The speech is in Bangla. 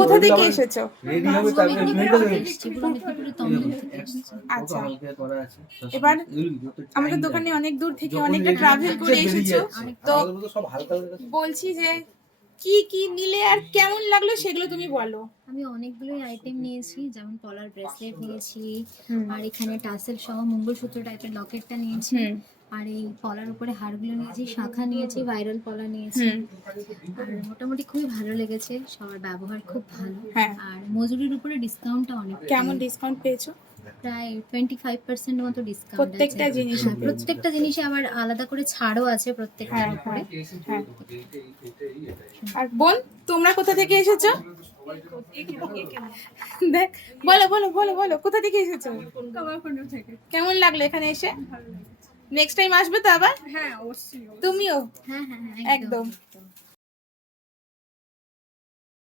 কোথা থেকে এসেছো? আচ্ছা, এবার আমাদের দোকানে অনেক দূর থেকে অনেকটা ট্রাভেল করে এসেছো, তো বলছি যে কি কি নিলে আর কেমন লাগলো সেগুলো তুমি বলো। আমি অনেকগুলোই আইটেম নিয়েছি, যেমন পলার ব্রেসলেট নিয়েছি, আর এখানে টাসেল সহ মঙ্গলসূত্র টাইপের লকেটটা নিয়েছি, আর এই পলার উপরে হারগুলো নিয়েছি, শাখা নিয়েছি, ভাইরাল পলা নিয়েছি। আর মোটামুটি খুবই ভালো লেগেছে, সবার ব্যবহার খুব ভালো। আর মজুরির উপরে ডিসকাউন্টটা অনেক। কেমন ডিসকাউন্ট পেয়েছো? প্রায় 25% মতো ডিসকাউন্ট প্রত্যেকটা জিনিসে? প্রত্যেকটা জিনিসে আবার আলাদা করে ছাড়ও আছে প্রত্যেকটার উপরে। আর বোন, তোমরা কোথা থেকে এসেছো? দেখ, বলো বলো বলো বলো, কোথা থেকে এসেছো? কেমন লাগলো এখানে এসে? নেক্সট টাইম আসবে তো আবার? হ্যাঁ অবশ্যই। তুমিও? হ্যাঁ হ্যাঁ একদম।